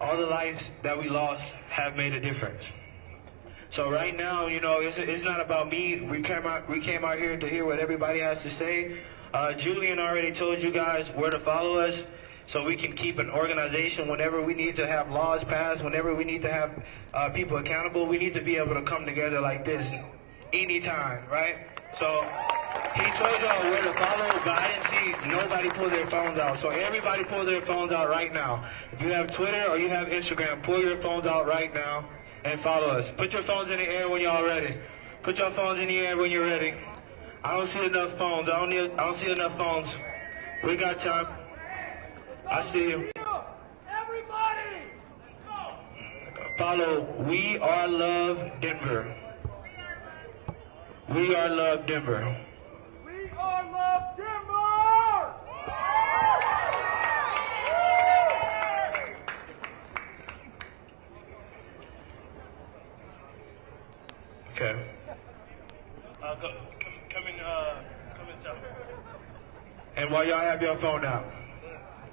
all the lives that we lost have made a difference. So right now, you know, it's not about me. We came out here to hear what everybody has to say. Julian already told you guys where to follow us, so we can keep an organization whenever we need to have laws passed, whenever we need to have people accountable. We need to be able to come together like this anytime, right? So he told y'all where to follow, but I didn't see nobody pull their phones out. So everybody pull their phones out right now. If you have Twitter or you have Instagram, pull your phones out right now and follow us. Put your phones in the air when y'all ready. Put your phones in the air when you're ready. I don't see enough phones. I don't see enough phones. We got time. I see you. Everybody! Follow We Are Love Denver. We Are Love Denver. We are Love Denver! Okay. Come in top. And while y'all have your phone out.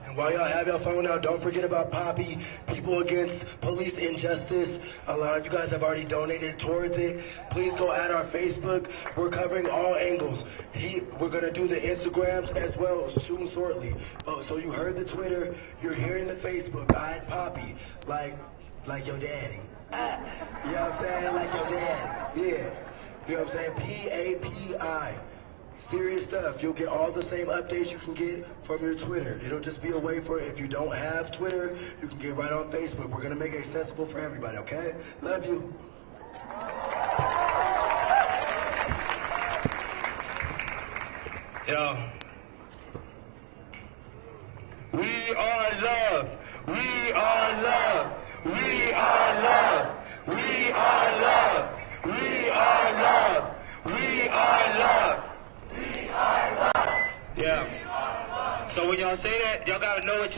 And while y'all have your phone out, don't forget about Poppy, People Against Police Injustice. A lot of you guys have already donated towards it. Please go add our Facebook. We're covering all angles. We're gonna do the Instagrams as well soon shortly. Oh, so you heard the Twitter, you're hearing the Facebook. I had Poppy, like your daddy. You know what I'm saying? Like your daddy. Yeah. You know what I'm saying? P-A-P-I. Serious stuff. You'll get all the same updates you can get from your Twitter. It'll just be a way for, if you don't have Twitter, you can get right on Facebook. We're going to make it accessible for everybody, okay? Love you. Yo. We are love. We are love. We are love. We are love. We are love. We are love. Yeah. So when y'all say that, y'all gotta know what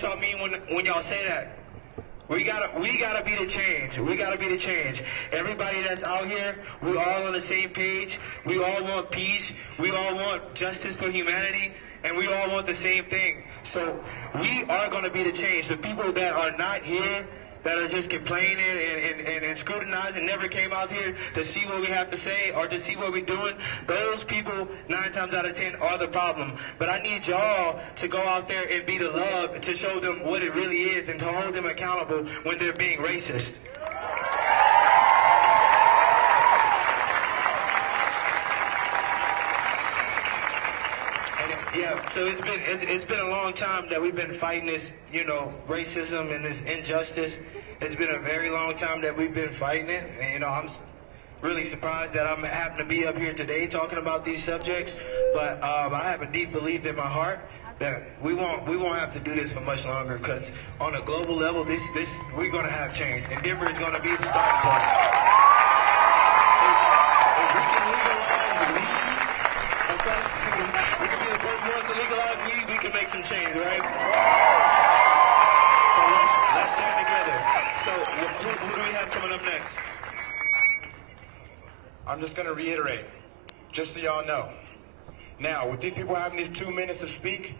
y'all mean when y'all say that. We gotta be the change. We gotta be the change. Everybody that's out here, we all on the same page. We all want peace. We all want justice for humanity, and we all want the same thing. So we are gonna be the change. The people that are not here, that are just complaining and scrutinizing, never came out here to see what we have to say or to see what we're doing, those people 9 times out of 10 are the problem. But I need y'all to go out there and be the love, to show them what it really is and to hold them accountable when they're being racist. Yeah, so it's been a long time that we've been fighting this, you know, racism and this injustice. It's been a very long time that we've been fighting it, and you know, I'm really surprised that I'm happen to be up here today talking about these subjects. But I have a deep belief in my heart that we won't have to do this for much longer, because on a global level, this we're going to have change, and Denver is going to be the starting point. If we can legalize weed, we can be the first ones to legalize weed, we can make some change, right? So let's stand together. So who do we have coming up next? I'm just going to reiterate, just so y'all know. Now, with these people having these 2 minutes to speak,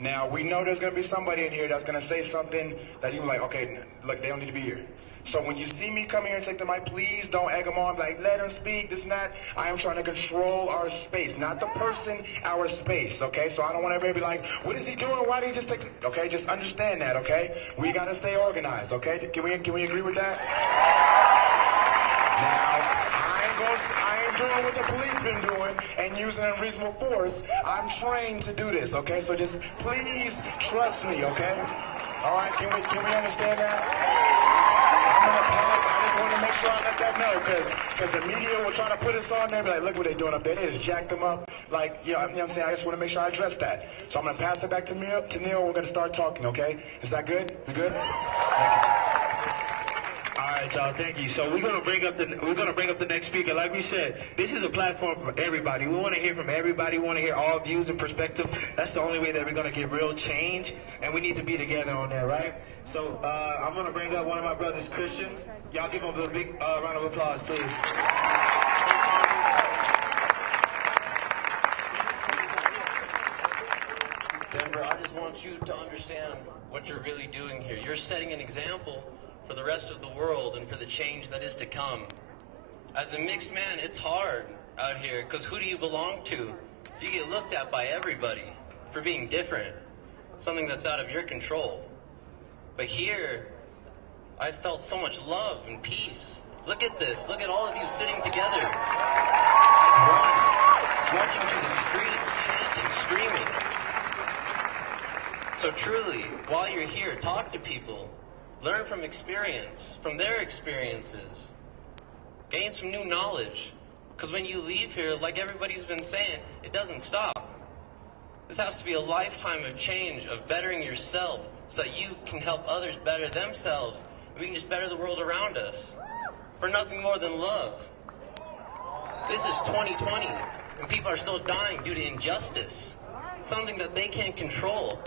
now we know there's going to be somebody in here that's going to say something that you're like, okay, look, they don't need to be here. So when you see me come here and take the mic, please don't egg them on, like, let them speak, this and that. I am trying to control our space, not the person, our space, okay? So I don't want everybody to be like, what is he doing? Why did he just take, okay? Just understand that, okay? We got to stay organized, okay? Can we agree with that? Now, I ain't doing what the police been doing and using unreasonable force. I'm trained to do this, okay? So just please trust me, okay? All right, can we understand that? I'm gonna pass. I just want to make sure I let that know, because the media will try to put us on there and be like, look what they're doing up there. They just jacked them up. Like, you know what I'm saying? I just want to make sure I address that. So I'm going to pass it back to Neil. We're going to start talking, okay? Is that good? We good? Thank you. All right, y'all. Thank you. So we're gonna bring up the next speaker. Like we said, this is a platform for everybody. We want to hear from everybody. We want to hear all views and perspectives. That's the only way that we're gonna get real change, and we need to be together on that, right? So I'm gonna bring up one of my brothers, Christian. Y'all give him a big round of applause, please. Denver, I just want want you to understand what you're really doing here. You're setting an example for the rest of the world and for the change that is to come. As a mixed man, it's hard out here, because who do you belong to? You get looked at by everybody for being different, something that's out of your control. But here, I felt so much love and peace. Look at this. Look at all of you sitting together as one, marching through the streets, chanting, screaming. So truly, while you're here, talk to people. Learn from experience, from their experiences. Gain some new knowledge. Because when you leave here, like everybody's been saying, it doesn't stop. This has to be a lifetime of change, of bettering yourself, so that you can help others better themselves. We can just better the world around us. For nothing more than love. This is 2020, and people are still dying due to injustice. Something that they can't control.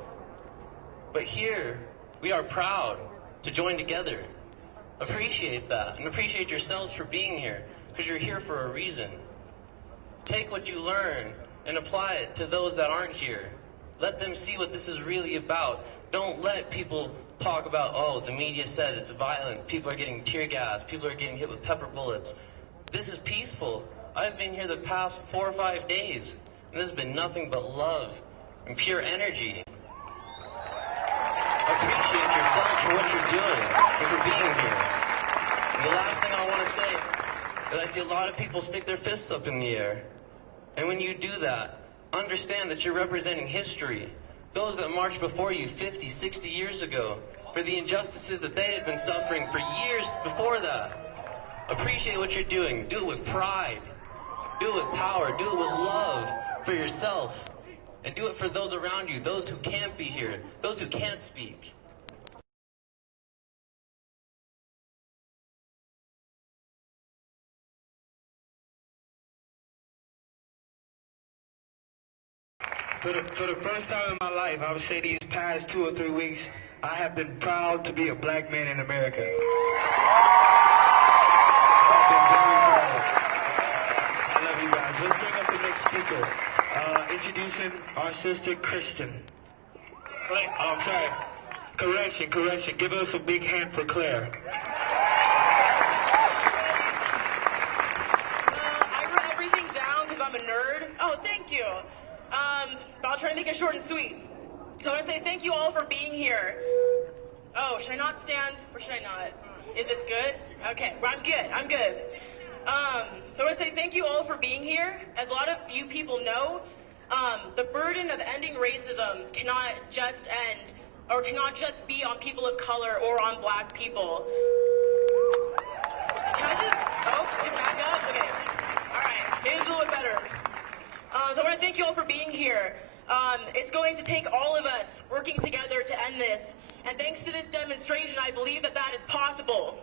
But here, we are proud to join together. Appreciate that, and appreciate yourselves for being here, because you're here for a reason. Take what you learn and apply it to those that aren't here. Let them see what this is really about. Don't let people talk about, oh, the media said it's violent, people are getting tear gas, people are getting hit with pepper bullets. This is peaceful. I've been here the past 4 or 5 days, and this has been nothing but love and pure energy. Appreciate yourselves for what you're doing and for being here. And the last thing I want to say is I see a lot of people stick their fists up in the air. And when you do that, understand that you're representing history. Those that marched before you 50, 60 years ago for the injustices that they had been suffering for years before that. Appreciate what you're doing. Do it with pride. Do it with power. Do it with love for yourself. And do it for those around you, those who can't be here, those who can't speak. For the first time in my life, I would say these past 2 or 3 weeks, I have been proud to be a black man in America. I've been very proud. I love you guys. Let's bring up the next speaker. Introducing our sister, Christian. I'm sorry. Correction. Give us a big hand for Claire. I wrote everything down because I'm a nerd. Oh, thank you. But I'll try to make it short and sweet. So I want to say thank you all for being here. Oh, should I not stand or should I not? Is it good? Okay, well, I'm good. So I want to say thank you all for being here. As a lot of you people know, the burden of ending racism cannot just end, or cannot just be on people of color or on black people. Can I just, get back up? Okay, all right, maybe it's a little bit better. So I want to thank you all for being here. It's going to take all of us working together to end this. And thanks to this demonstration, I believe that that is possible.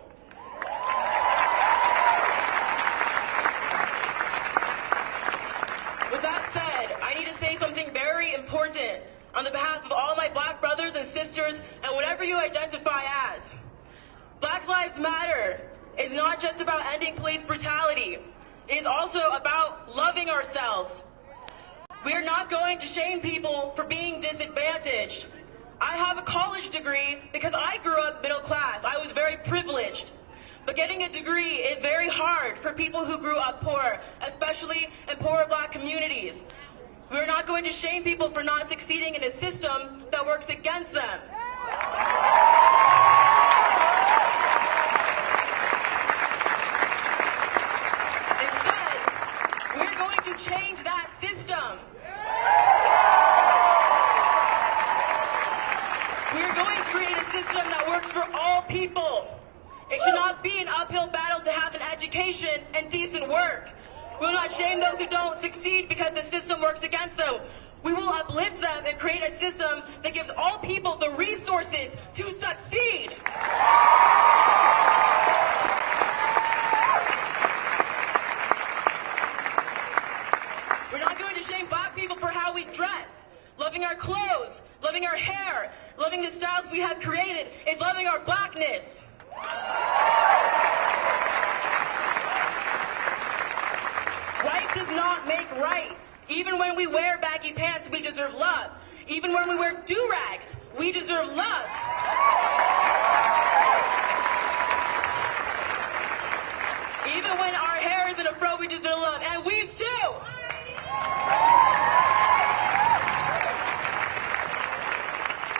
With that said, I need to say something very important on the behalf of all my black brothers and sisters and whatever you identify as. Black Lives Matter is not just about ending police brutality. It is also about loving ourselves. We are not going to shame people for being disadvantaged. I have a college degree because I grew up middle class. I was very privileged. But getting a degree is very hard for people who grew up poor, especially in poor black communities. We're not going to shame people for not succeeding in a system that works against them. Instead, we're going to change that system. We're going to create a system that works for all people. It should not be an uphill battle to have an education and decent work. We will not shame those who don't succeed because the system works against them. We will uplift them and create a system that gives all people the resources to succeed. We're not going to shame black people for how we dress. Loving our clothes, loving our hair, loving the styles we have created is loving our blackness. White does not make right. Even when we wear baggy pants, we deserve love. Even when we wear do-rags, we deserve love. Even when our hair is in a fro, we deserve love. And weaves too.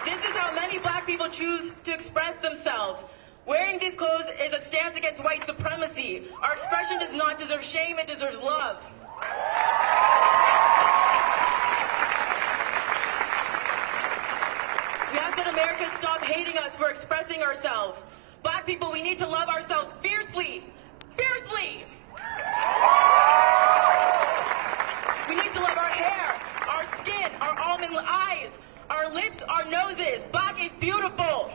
This is how many black people choose to express themselves. Wearing these clothes is a stance against white supremacy. Our expression does not deserve shame, it deserves love. We ask that America stop hating us for expressing ourselves. Black people, we need to love ourselves fiercely. Fiercely! We need to love our hair, our skin, our almond eyes, our lips, our noses. Black is beautiful.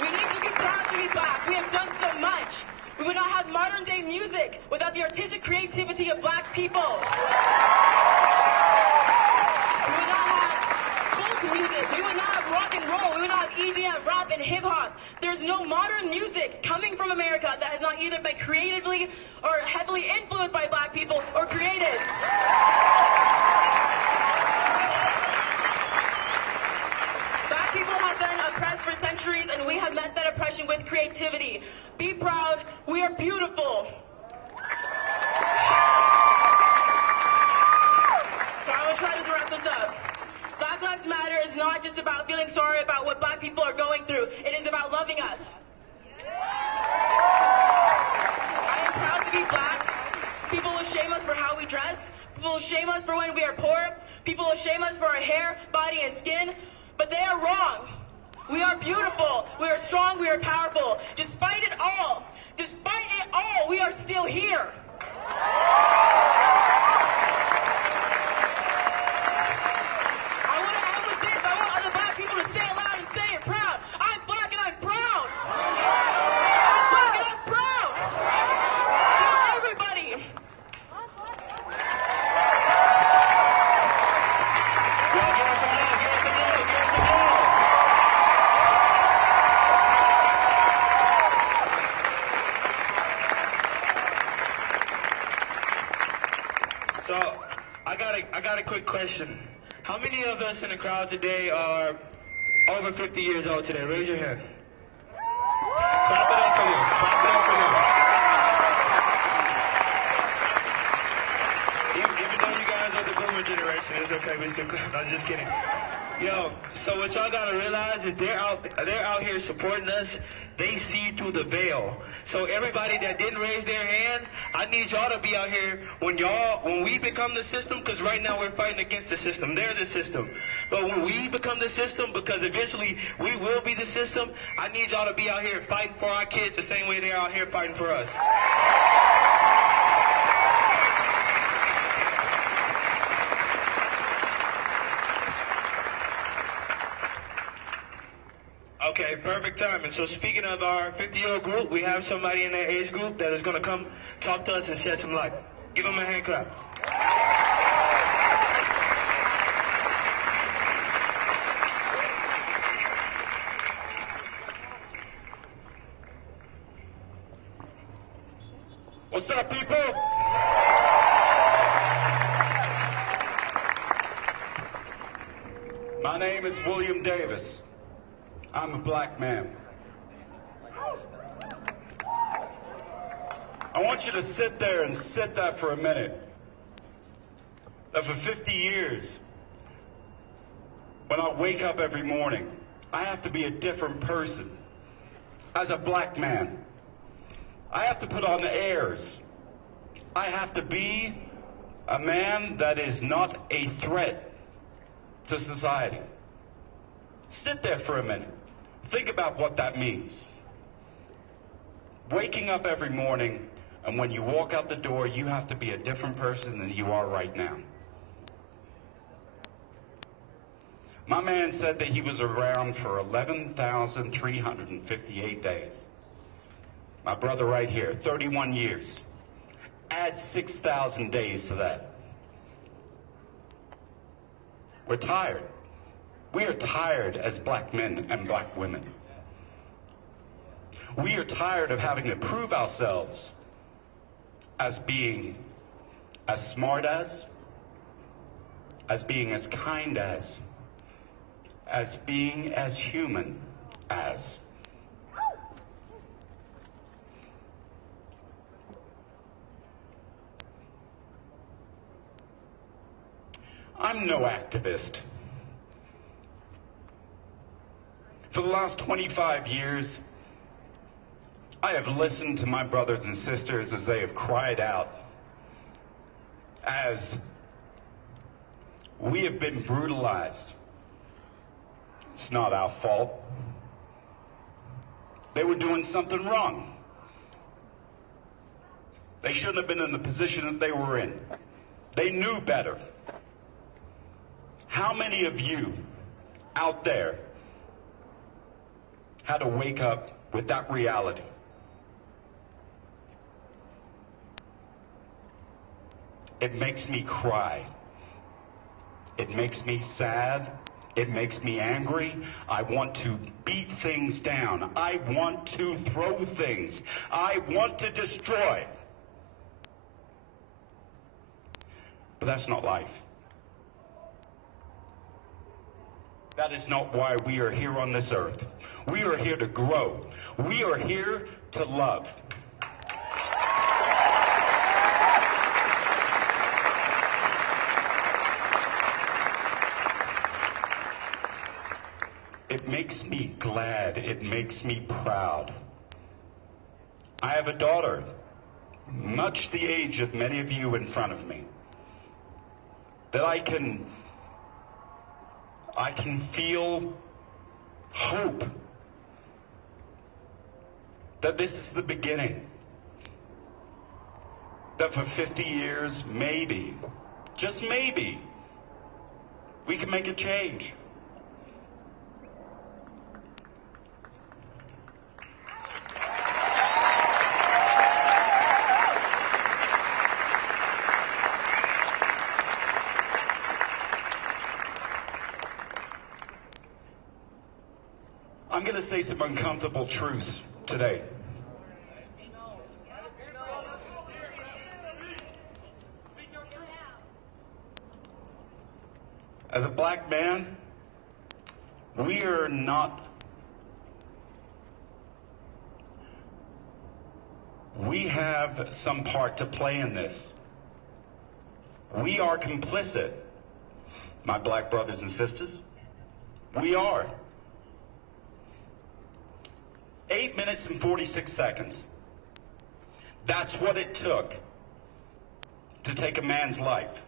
We need to be proud to be black. We have done so much. We would not have modern day music without the artistic creativity of black people. We would not have folk music. We would not have rock and roll. We would not have EDM, rap, and hip hop. There's no modern music coming from America that has not either been creatively or heavily influenced by black people or created. Black people have been oppressed for centuries, and we have met that oppression with creativity. Be proud. We are beautiful. So I'm going to try to wrap this up. Black Lives Matter is not just about feeling sorry about what black people are going through. It is about loving us. I am proud to be black. People will shame us for how we dress. People will shame us for when we are poor. People will shame us for our hair, body, and skin. But they are wrong. We are beautiful. We are strong. We are powerful. Despite it all, we are still here. I want to end with this. I want other black people to say it loud and say it proud. I'm black and I'm proud. I'm black and I'm proud. Tell everybody. Yo, give us some love, give us some love, give us some love. So, I got a quick question. How many of us in the crowd today are over 50 years old today? Raise your hand. Clap it up for them. Clap it up for them. Even though you guys are the boomer generation, it's okay. We still clap. I'm just kidding. Yo, so what y'all gotta realize is they're out here supporting us. They see through the veil. So everybody that didn't raise their hand, I need y'all to be out here when we become the system, because right now we're fighting against the system. They're the system. But when we become the system, because eventually we will be the system, I need y'all to be out here fighting for our kids the same way they're out here fighting for us. Okay, perfect timing. So speaking of our 50-year-old group, we have somebody in that age group that is going to come talk to us and shed some light. Give them a hand clap. What's up, people? My name is William Davis. I'm a black man. I want you to sit there and sit that for a minute. That for 50 years, when I wake up every morning, I have to be a different person. As a black man, I have to put on the airs. I have to be a man that is not a threat to society. Sit there for a minute. Think about what that means. Waking up every morning, and when you walk out the door, you have to be a different person than you are right now. My man said that he was around for 11,358 days. My brother right here, 31 years. Add 6,000 days to that. We're tired. We are tired as black men and black women. We are tired of having to prove ourselves as being as smart as, as being as kind as being as human as. I'm no activist. For the last 25 years, I have listened to my brothers and sisters as they have cried out, as we have been brutalized. It's not our fault. They were doing something wrong. They shouldn't have been in the position that they were in. They knew better. How many of you out there had to wake up with that reality? It makes me cry. It makes me sad. It makes me angry. I want to beat things down. I want to throw things. I want to destroy. But that's not life. That is not why we are here on this earth. We are here to grow. We are here to love. It makes me glad. It makes me proud. I have a daughter, much the age of many of you in front of me, that I can feel hope that this is the beginning. That for 50 years, maybe, just maybe, we can make a change. I'm going to say some uncomfortable truths today. As a black man, we have some part to play in this. We are complicit, my black brothers and sisters. We are. 8 minutes and 46 seconds. That's what it took to take a man's life.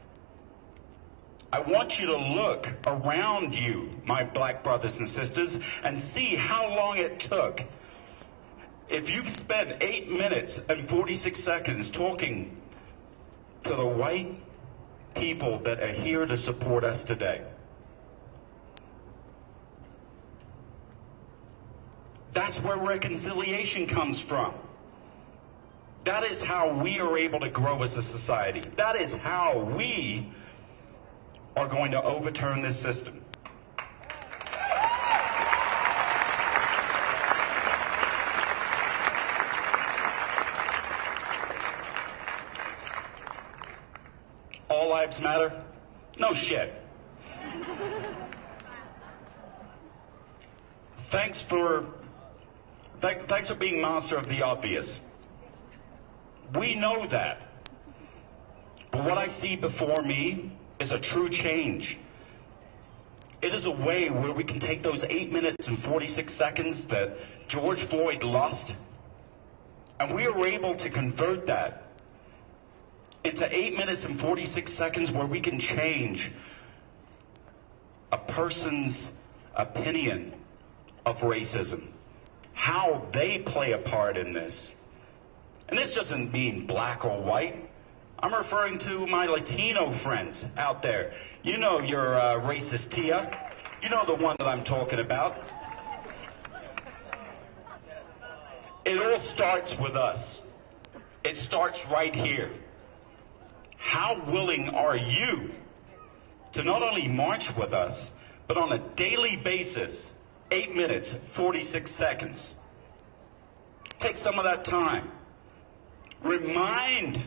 I want you to look around you, my black brothers and sisters, and see how long it took. If you've spent 8 minutes and 46 seconds talking to the white people that are here to support us today, that's where reconciliation comes from. That is how we are able to grow as a society. That is how we are going to overturn this system. All lives matter? No shit. Thanks for being master of the obvious. We know that. But what I see before me is a true change. It is a way where we can take those 8 minutes and 46 seconds that George Floyd lost, and we are able to convert that into 8 minutes and 46 seconds where we can change a person's opinion of racism, how they play a part in this. And this doesn't mean black or white. I'm referring to my Latino friends out there. You know your racist Tia. You know the one that I'm talking about. It all starts with us. It starts right here. How willing are you to not only march with us, but on a daily basis, 8 minutes, 46 seconds. Take some of that time. Remind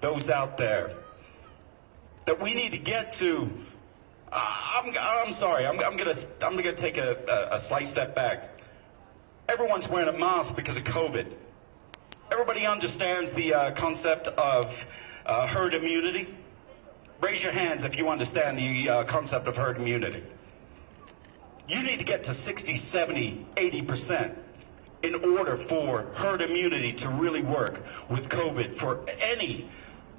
those out there that we need to get to. I'm sorry. I'm gonna take a slight step back. Everyone's wearing a mask because of COVID. Everybody understands the concept of herd immunity. Raise your hands if you understand the concept of herd immunity. You need to get to 60, 70, 80% in order for herd immunity to really work with COVID for any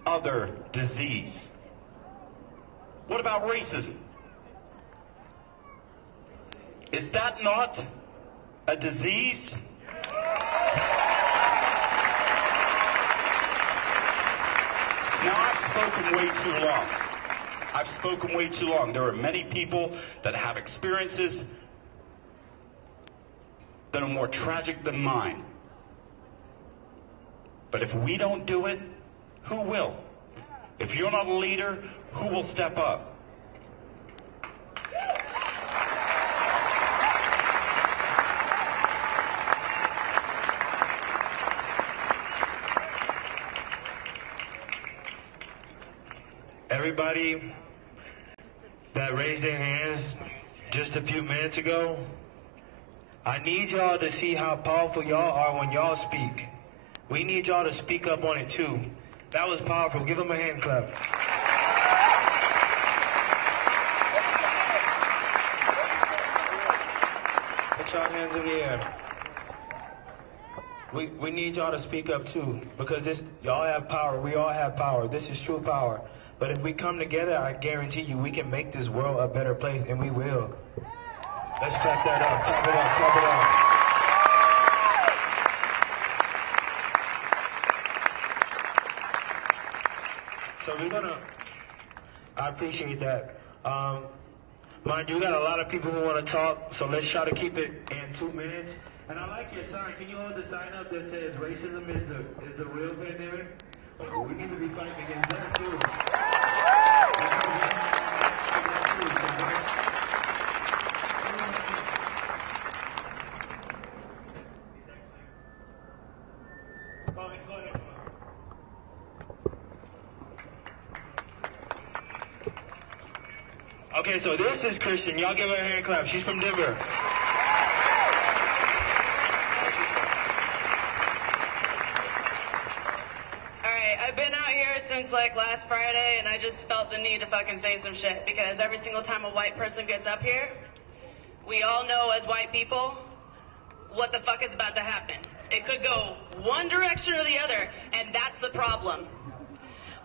other disease. What about racism? Is that not a disease? Now, I've spoken way too long. I've spoken way too long. There are many people that have experiences that are more tragic than mine. But if we don't do it, who will? If you're not a leader, who will step up? Everybody that raised their hands just a few minutes ago, I need y'all to see how powerful y'all are when y'all speak. We need y'all to speak up on it too. That was powerful. Give them a hand clap. Put y'all hands in the air. We need y'all to speak up too, because y'all have power. We all have power. This is true power. But if we come together, I guarantee you we can make this world a better place, and we will. Let's clap that up. Clap it up. Clap it up. So we're gonna. I appreciate that. Mind you, we got a lot of people who want to talk, so let's try to keep it in 2 minutes. And I like your sign. Can you hold the sign up that says racism is the real pandemic? Oh, we need to be fighting against that too. Okay, so this is Christian. Y'all give her a hand clap. She's from Denver. I've been out here since like last Friday, and I just felt the need to fucking say some shit, because every single time a white person gets up here, we all know as white people what the fuck is about to happen. It could go one direction or the other, and that's the problem.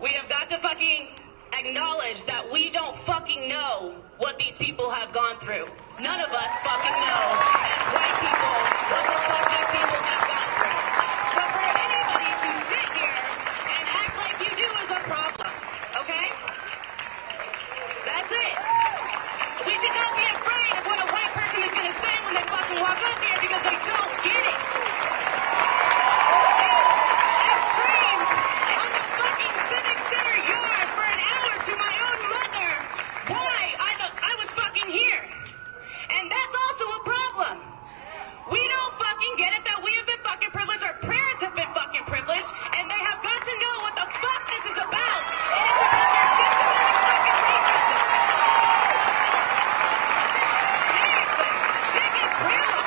We have got to fucking acknowledge that we don't fucking know what these people have gone through. None of us fucking know as white people what the fuck these people have gone through. So for anybody to sit here and act like you do is a problem, okay? That's it. We should not be afraid of what a white person is going to say when they fucking walk up here, because they don't get it. I screamed on the fucking Civic Center yard for an hour to my own mother why I was fucking here. And that's also a problem. We don't fucking get it that we have been fucking privileged, our parents have been fucking privileged, and they have got to know what the fuck this is about. And it's about their systematic fucking racism. Shit gets real.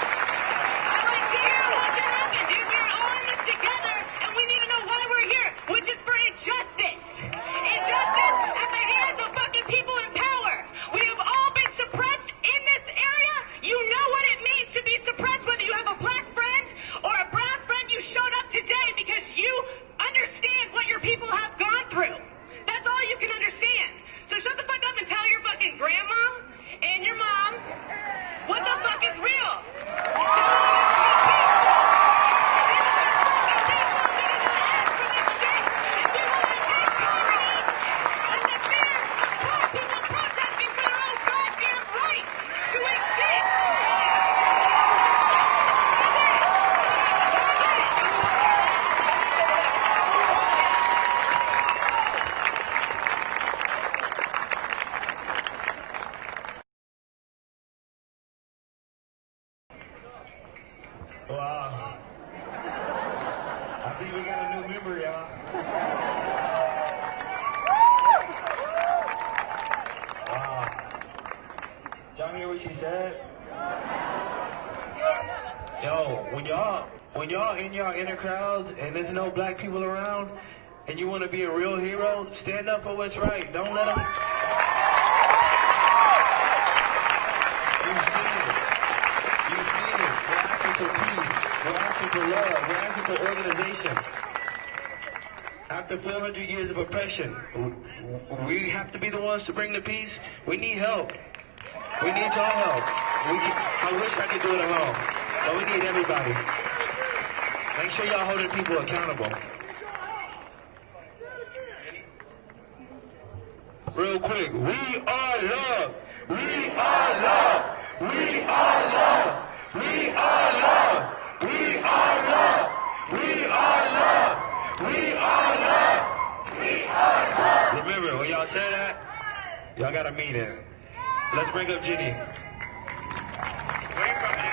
I like to hear what can happen, dude. We're all in this together, and we need to know why we're here, which is for injustice. Injustice at the hands of fucking people in power. We have all been suppressed in this area. You know what it means to be suppressed, whether you have a black friend or a brown friend. You showed up today because you understand what your people have gone through. That's all you can understand. So shut the fuck up and tell your fucking grandma and your mom what the fuck is real. Tell Wow. I think we got a new member, y'all. she said. Yo, when y'all in y'all inner crowds and there's no black people around and you want to be a real hero, stand up for what's right. Don't let them. You see it. We're asking for peace. We're asking for love. We're asking for organization. After 400 years of oppression, we have to be the ones to bring the peace. We need help. We need y'all help. I wish I could do it alone, but we need everybody. Make sure y'all holding people accountable. Real quick, we are love. We are love. We are love. We are love. We are love. We are love. We are love. We are love. Remember, when y'all say that, y'all gotta mean it. Let's bring up Ginny. Where you from, Ginny?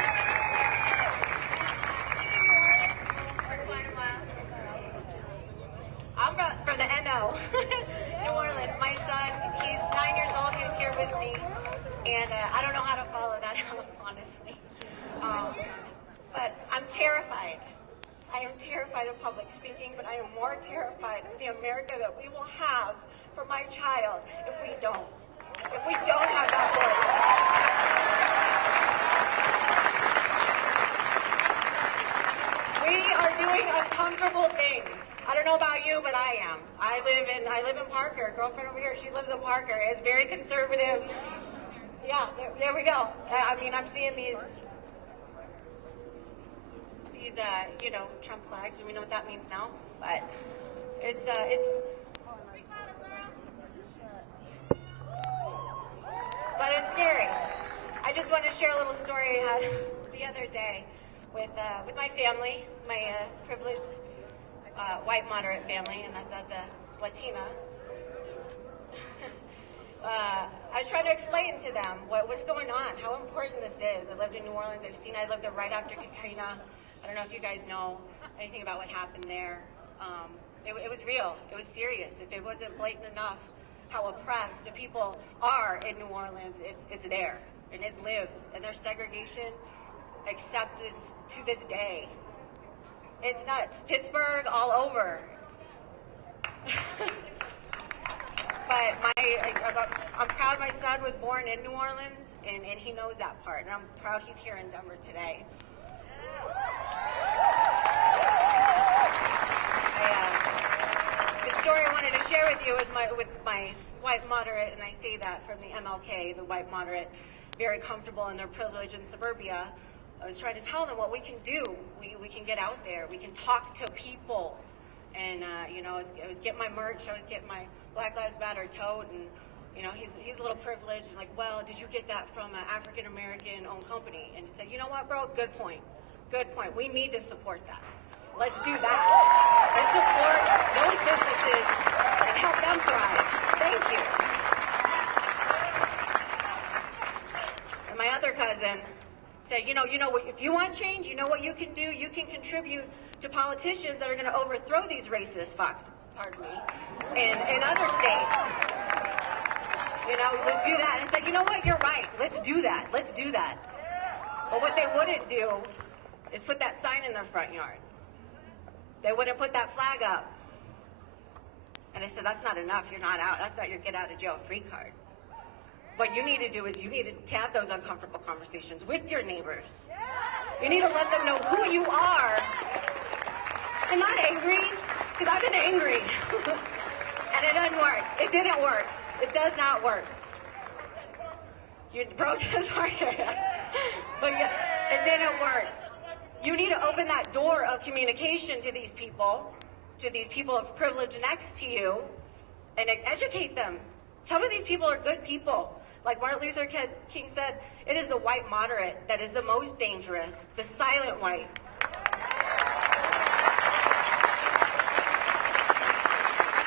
I'm from the NO, New Orleans. My son, he's 9 years old. He was here with me, and I don't know how to follow that up, honestly. But I'm terrified. I am terrified of public speaking, but I am more terrified of the America that we will have for my child if we don't. If we don't have that voice. We are doing uncomfortable things. I don't know about you, but I am. I live in Parker. Girlfriend over here, she lives in Parker. It's very conservative. Yeah, there we go. I mean, I'm seeing these Trump flags, and we know what that means now. But it's scary. I just want to share a little story I had the other day with my family, my privileged white moderate family, and that's as a Latina. I was trying to explain to them what's going on, how important this is. I lived in New Orleans. I lived there right after Katrina. I don't know if you guys know anything about what happened there. It was real. It was serious. If it wasn't blatant enough how oppressed the people are in New Orleans, it's there, and it lives. And there's segregation, acceptance to this day. It's nuts. Pittsburgh, all over. But I'm proud my son was born in New Orleans, and he knows that part. And I'm proud he's here in Denver today. The story I wanted to share with you is with my white moderate, and I say that from the MLK, the white moderate, very comfortable in their privilege in suburbia. I was trying to tell them what we can do. We can get out there. We can talk to people. And, I was getting my merch. I was getting my Black Lives Matter tote. And, he's a little privileged. And like, well, did you get that from an African-American owned company? And he said, you know what, bro? Good point. Good point. We need to support that. Let's do that. Let's support those businesses and help them thrive. Thank you. And my other cousin said, you know what, if you want change, you know what you can do? You can contribute to politicians that are going to overthrow these racist fucks, in other states. Let's do that. And I said, you know what, you're right. Let's do that. Let's do that. But what they wouldn't do is put that sign in their front yard. They wouldn't put that flag up. And I said, that's not enough. You're not out. That's not your get out of jail free card. What you need to do is you need to have those uncomfortable conversations with your neighbors. You need to let them know who you are. And not angry, because I've been angry. And it doesn't work. It didn't work. It does not work. You protest but it didn't work. You need to open that door of communication to these people of privilege next to you, and educate them. Some of these people are good people. Like Martin Luther King said, it is the white moderate that is the most dangerous, the silent white.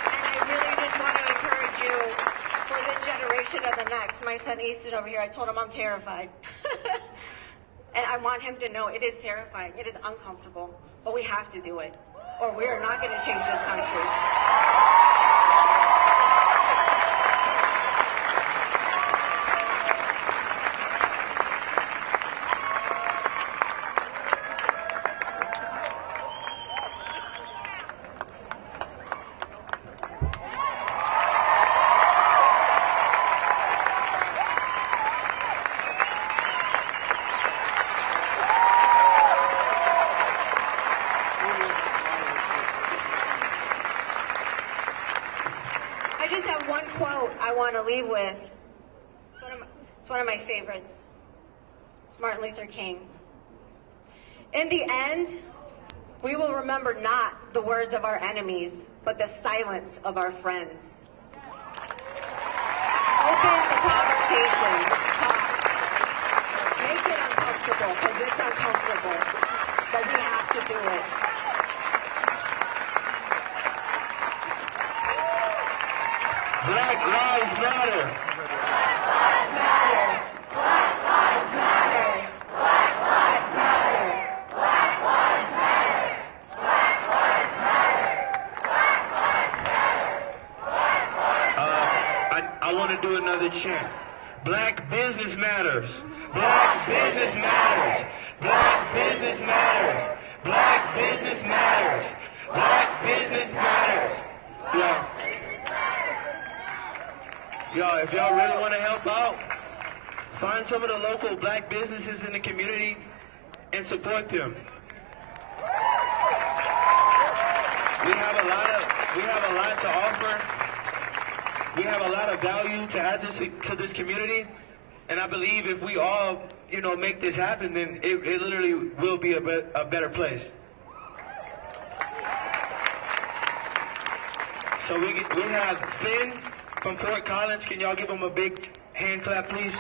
And I really just want to encourage you for this generation and the next. My son Easton over here, I told him I'm terrified. And I want him to know it is terrifying. It is uncomfortable, but we have to do it, or we are not going to change this country. I just have one quote I want to leave with. It's one of my favorites. It's Martin Luther King. In the end, we will remember not the words of our enemies, but the silence of our friends. Open the conversation. Talk. Make it uncomfortable, because it's uncomfortable. But we have to do it. Black Lives Matter. Black Lives Matter. Black Lives Matter. Black Lives Matter. Black Lives Matter. Black Lives Matter. Black Lives Matter. I want to do another chant. Black business matters. Black business matters. Black business matters. Black business matters. Black business matters. Yeah. Y'all, if y'all really want to help out, find some of the local black businesses in the community and support them. We have a lot to offer. We have a lot of value to add to this community, and I believe if we all, make this happen, then it literally will be a better place. So we have Finn from Fort Collins. Can y'all give him a big hand clap, please?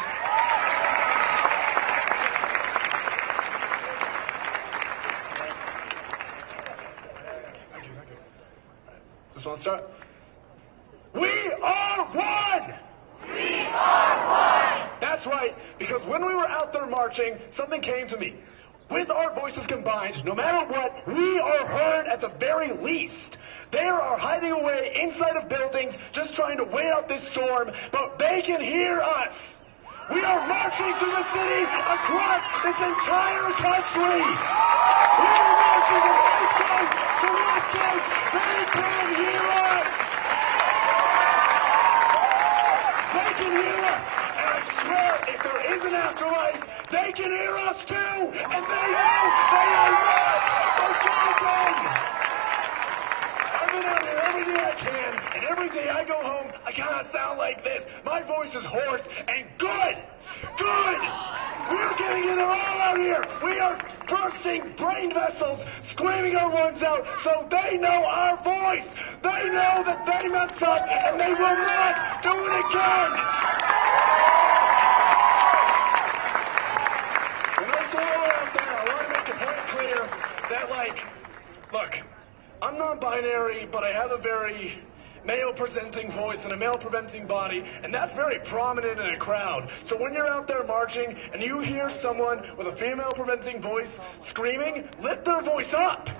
Thank you. Just want to start. We are one! We are one! That's right, because when we were out there marching, something came to me. With our voices combined, no matter what, we are heard at the very least. They are hiding away inside of buildings, just trying to wait out this storm, but they can hear us. We are marching through the city across this entire country. We are marching from East Coast to West Coast. They can hear us. They can hear us. And I swear, if there is an afterlife, they can hear us too. And they know they are not forgotten. I've been out here every day I can, and every day I go home, I cannot sound like this. My voice is hoarse and good. Good. We're getting it all out here. We are bursting brain vessels, screaming our lungs out, so they know our voice. They know that they messed up, and they will not do it again. When I throw it out there, I want to make the point clear that, look, I'm non-binary, but I have a very male-presenting voice and a male-presenting body, and that's very prominent in a crowd. So when you're out there marching and you hear someone with a female-presenting voice screaming, lift their voice up.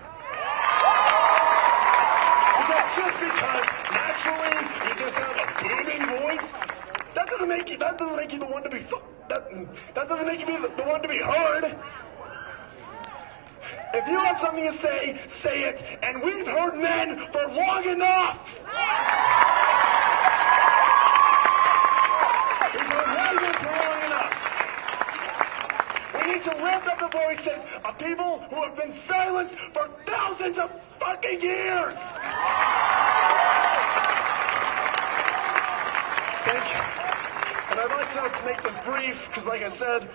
Because naturally you just have a booming voice, that doesn't make you the one to be that doesn't make you be the one to be heard. If you have something to say, say it, and we've heard men for long enough. We've heard white men for long enough. We need to lift up the voices of people who have been silenced for thousands of fucking years. Thank you. And I'd like to make this brief, because like I said,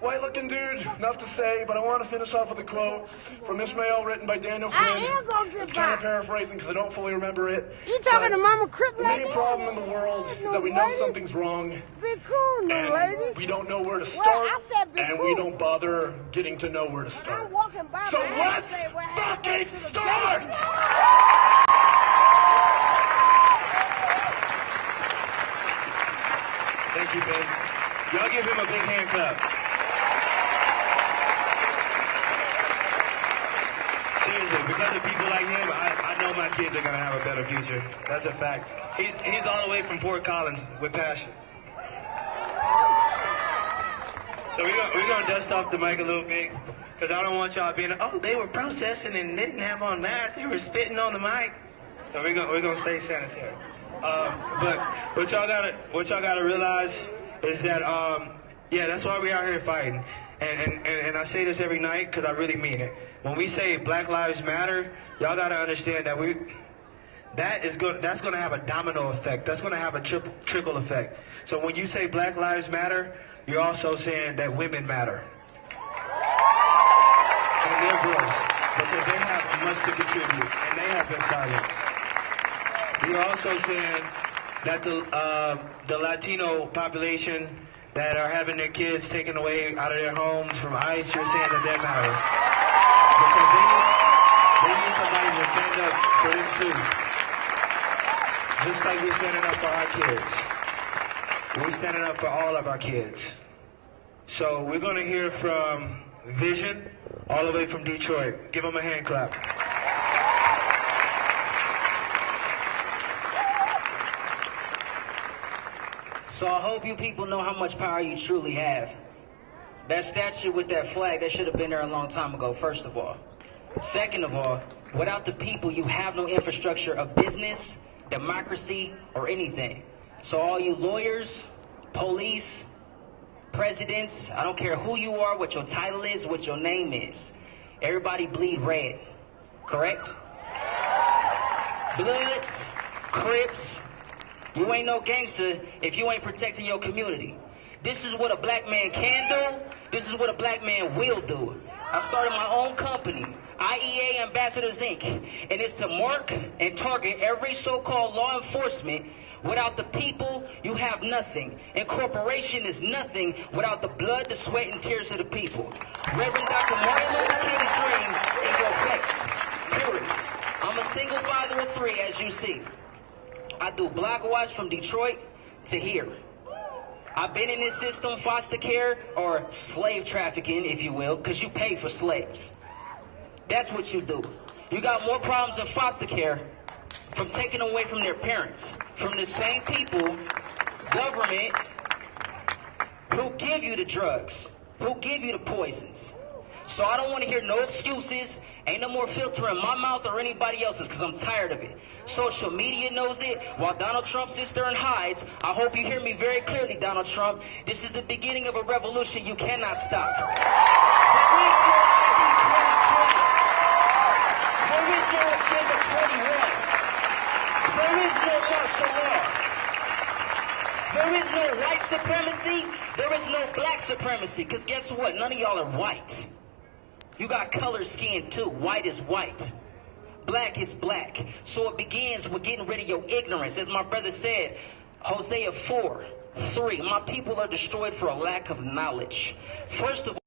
white-looking dude, enough to say, but I want to finish off with a quote from Ishmael written by Daniel Quinn. I am gonna get It's kind of paraphrasing because I don't fully remember it. You talking to Mama Crip The like main that? problem in the world is that we know something's wrong, Be cool, little lady. and we don't know where to Well, start, I said be and cool. we don't bother getting to know where to start. I'm walking by So my house let's today where I had to fucking go to the start! gate. Thank you, Ben. Y'all give him a big hand clap. Seriously, because of people like him, I know my kids are gonna have a better future. That's a fact. He's all the way from Fort Collins with passion. So we're gonna dust off the mic a little bit, because I don't want y'all being, oh, they were protesting and didn't have on masks. They were spitting on the mic. So we're gonna stay sanitary. But what y'all gotta realize is that yeah, that's why we out here fighting. And I say this every night because I really mean it. When we say Black Lives Matter, y'all gotta understand that that's going to have a domino effect. That's going to have a trickle effect. So when you say Black Lives Matter, you're also saying that women matter. And their voice, because they have much to contribute, and they have been silenced. You're also saying that the Latino population that are having their kids taken away out of their homes from ICE, you're saying that they matter. Because they need somebody to stand up for them too. Just like we're standing up for our kids. We're standing up for all of our kids. So we're going to hear from Vision, all the way from Detroit. Give them a hand clap. So I hope you people know how much power you truly have. That statue with that flag, that should have been there a long time ago, first of all. Second of all, without the people, you have no infrastructure of business, democracy, or anything. So all you lawyers, police, presidents, I don't care who you are, what your title is, what your name is. Everybody bleed red, correct? Bloods, Crips, you ain't no gangster if you ain't protecting your community. This is what a black man can do. This is what a black man will do. I started my own company, IEA Ambassadors Inc., and it's to mark and target every so-called law enforcement. Without the people, you have nothing. Incorporation is nothing without the blood, the sweat, and tears of the people. Reverend Dr. Martin Luther King's dream in your face. Period. I'm a single father of 3, as you see. I do block watch from Detroit to here. I've been in this system, foster care, or slave trafficking, if you will, because you pay for slaves. That's what you do. You got more problems in foster care from taking away from their parents, from the same people, government, who give you the drugs, who give you the poisons. So I don't want to hear no excuses. Ain't no more filter in my mouth or anybody else's, because I'm tired of it. Social media knows it, while Donald Trump sits there and hides. I hope you hear me very clearly, Donald Trump. This is the beginning of a revolution you cannot stop. There is no ID 2020. There is no Agenda 21. There is no martial law. There is no white supremacy. There is no black supremacy, because guess what? None of y'all are white. You got color skin too. White is white. Black is black. So it begins with getting rid of your ignorance. As my brother said, Hosea 4:3, my people are destroyed for a lack of knowledge. First of all,